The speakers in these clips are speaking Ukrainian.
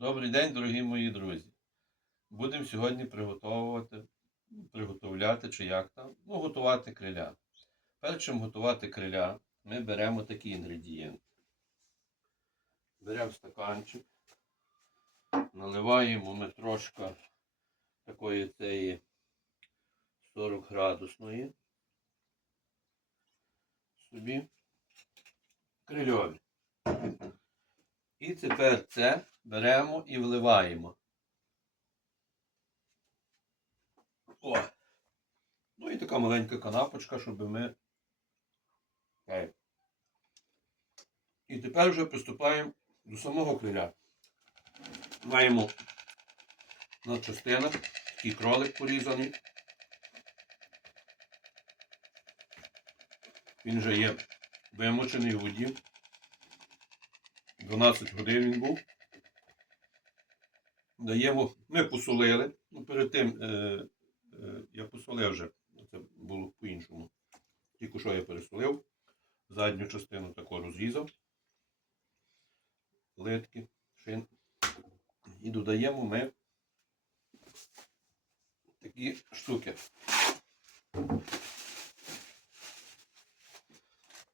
Добрий день, дорогі мої друзі. Будемо сьогодні приготовувати, приготовляти чи як там, ну, готувати криля. Перед чим готувати криля, ми беремо такі інгредієнти. Беремо стаканчик, наливаємо ми трошки такої цієї 40 градусної собі крильові. І тепер це беремо і вливаємо. О! Ну і така маленька канапочка, щоб ми. І тепер вже приступаємо до самого криля. Маємо на частинах такий кролик порізаний. Він вже є вимочений в воді. 12 годин він був. Даємо, ми посолили. Ну, перед тим е, е, я посолив вже, це було по-іншому. Тільки що я пересолив. Задню частину тако розрізав. Литки, шин. І додаємо ми такі штуки.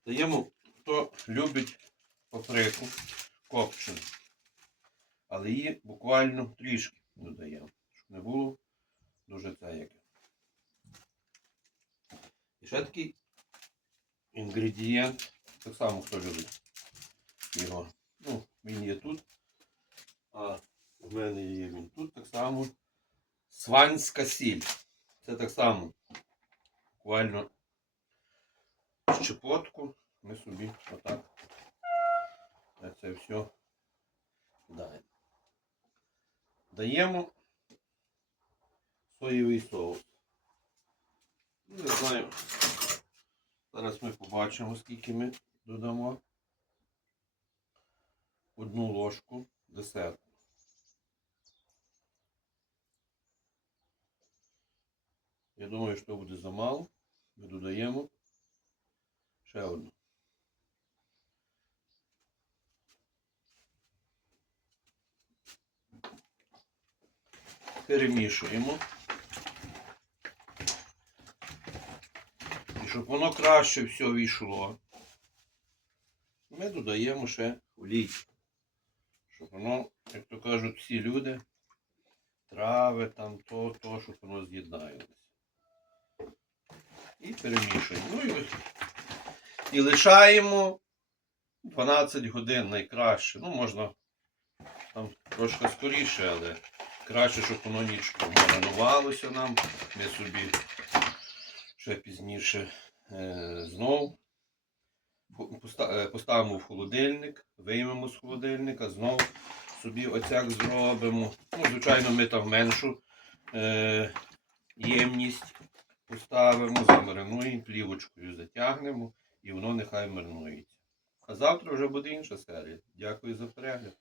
Даємо, хто любить паприку копчену. Але її буквально трішки додаємо, щоб не було дуже це яке. І ще такий інгредієнт, так само хто любить його. Ну, він є тут, а в мене є він тут так само. Сванська сіль. Це так само буквально щепотку ми собі отак це все даємо. Даємо соєвий соус. Ну, Не знаю. Зараз ми побачимо, скільки ми додамо. Одну ложку десерту. Я думаю, що буде замало. Ми додаємо ще одну. Перемішуємо. І щоб воно краще все війшло, ми додаємо ще олій. Щоб воно, як то кажуть всі люди, трави, там то, то, щоб воно з'єднається. І перемішуємо. Ну і, і лишаємо 12 годин найкраще. Ну, можна там трошки скоріше, але краще, щоб воно нічко маринувалося нам. Ми собі ще пізніше е, знов е, поставимо в холодильник, виймемо з холодильника, знов собі оцяк зробимо. Ну, звичайно, ми там меншу е, ємність поставимо, замаринуємо, плівочкою затягнемо і воно нехай маринується. А завтра вже буде інша серія. Дякую за перегляд.